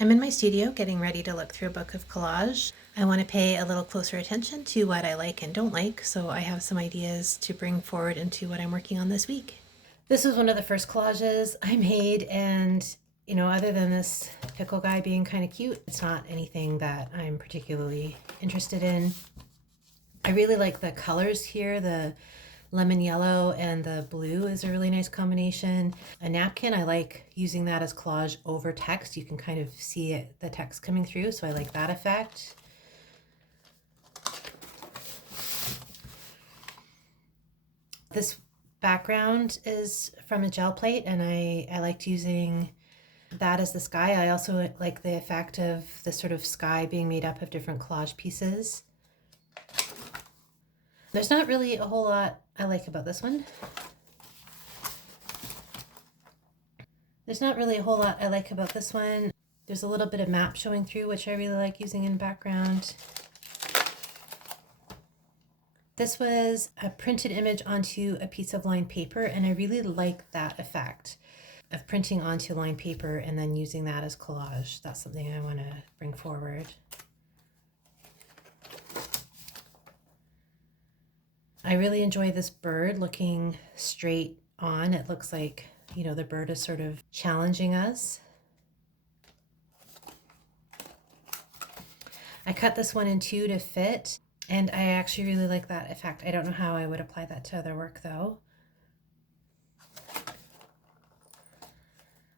I'm in my studio getting ready to look through a book of collage. I want to pay a little closer attention to what I like and don't like, so I have some ideas to bring forward into what I'm working on this week. This was one of the first collages I made, and other than this pickle guy being kind of cute, it's not anything that I'm particularly interested in. I really like the colors here. The lemon yellow and the blue is a really nice combination. A napkin, I like using that as collage over text. You can kind of see it, the text coming through, so I like that effect. This background is from a gel plate, and I liked using that as the sky. I also like the effect of the sort of sky being made up of different collage pieces. There's not really a whole lot I like about this one. There's a little bit of map showing through, which I really like using in background. This was a printed image onto a piece of lined paper, and I really like that effect of printing onto lined paper and then using that as collage. That's something I want to bring forward. I really enjoy this bird looking straight on. It looks like, the bird is sort of challenging us. I cut this one in two to fit, and I actually really like that effect. I don't know how I would apply that to other work though.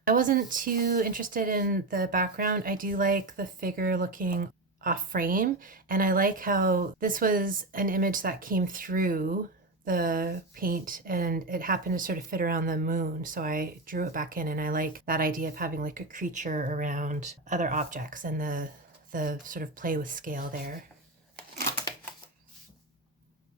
I wasn't too interested in the background. I do like the figure looking off frame, and I like how this was an image that came through the paint and it happened to sort of fit around the moon, so I drew it back in, and I like that idea of having like a creature around other objects and the sort of play with scale there.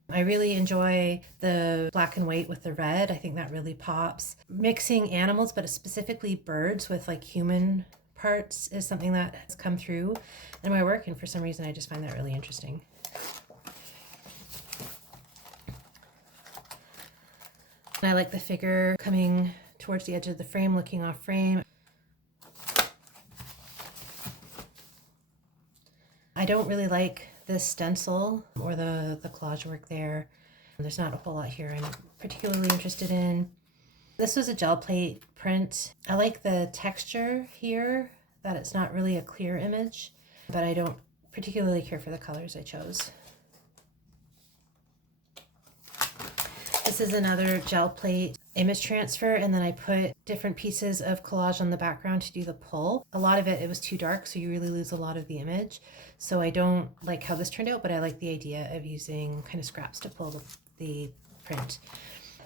I really enjoy the black and white with the red. I think that really pops. Mixing animals, but specifically birds with like human parts, is something that has come through in my work, and for some reason I just find that really interesting. And I like the figure coming towards the edge of the frame, looking off frame. I don't really like this stencil or the collage work there. There's not a whole lot here I'm particularly interested in. This was a gel plate print. I like the texture here, that it's not really a clear image, but I don't particularly care for the colors I chose. This is another gel plate image transfer, and then I put different pieces of collage on the background to do the pull. A lot of it was too dark, so you really lose a lot of the image. So I don't like how this turned out, but I like the idea of using kind of scraps to pull the print.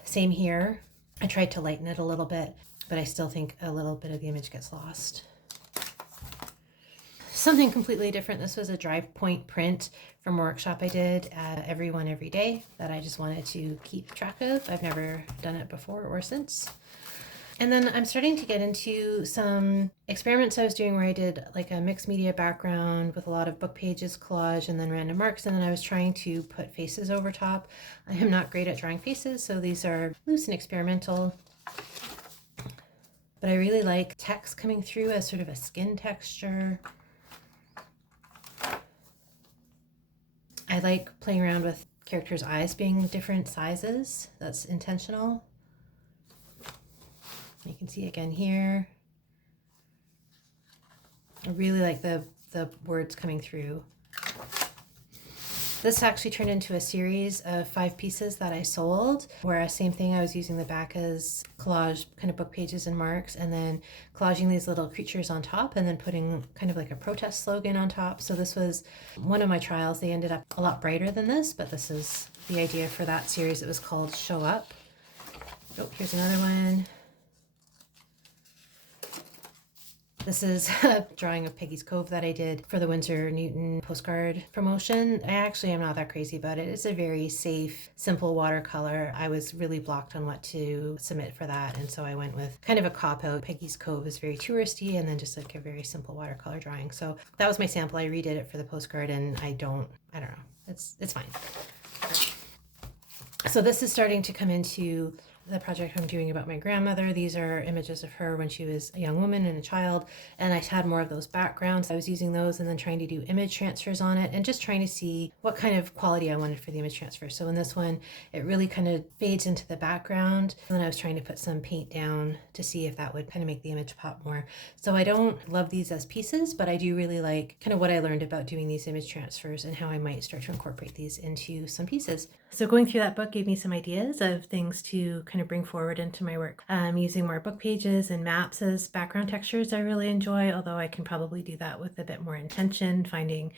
Same here. I tried to lighten it a little bit, but I still think a little bit of the image gets lost. Something completely different. This was a dry point print from a workshop I did at Everyone Every Day that I just wanted to keep track of. I've never done it before or since. And then I'm starting to get into some experiments I was doing where I did like a mixed media background with a lot of book pages, collage, and then random marks. And then I was trying to put faces over top. I am not great at drawing faces, so these are loose and experimental. But I really like text coming through as sort of a skin texture. I like playing around with characters' eyes being different sizes. That's intentional. You can see again here. I really like the words coming through. This actually turned into a series of 5 pieces that I sold, where same thing, I was using the back as collage kind of book pages and marks, and then collaging these little creatures on top, and then putting kind of like a protest slogan on top. So this was one of my trials. They ended up a lot brighter than this, but this is the idea for that series. It was called Show Up. Oh, here's another one. This is a drawing of Peggy's Cove that I did for the Winsor Newton postcard promotion. I actually am not that crazy about it. It's a very safe, simple watercolor. I was really blocked on what to submit for that, and so I went with kind of a cop-out. Peggy's Cove is very touristy, and then just like a very simple watercolor drawing. So that was my sample. I redid it for the postcard, and I don't know. It's fine. So this is starting to come into The project I'm doing about my grandmother, these are images of her when she was a young woman and a child, and I had more of those backgrounds. I was using those and then trying to do image transfers on it and just trying to see what kind of quality I wanted for the image transfer. So in this one, it really kind of fades into the background, and then I was trying to put some paint down to see if that would kind of make the image pop more. So I don't love these as pieces, but I do really like kind of what I learned about doing these image transfers and how I might start to incorporate these into some pieces. So going through that book gave me some ideas of things to kind of bring forward into my work. Using more book pages and maps as background textures I really enjoy, although I can probably do that with a bit more intention, finding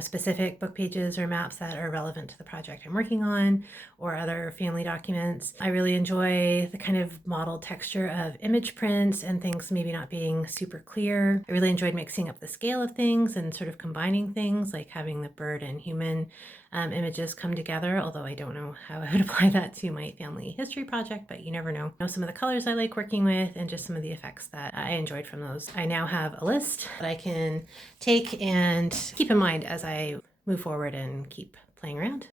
specific book pages or maps that are relevant to the project I'm working on or other family documents. I really enjoy the kind of model texture of image prints and things maybe not being super clear. I really enjoyed mixing up the scale of things and sort of combining things like having the bird and human images come together, although I don't know how I would apply that to my family history project, but you never know. Some of the colors I like working with and just some of the effects that I enjoyed from those. I now have a list that I can take and keep in mind as I move forward and keep playing around.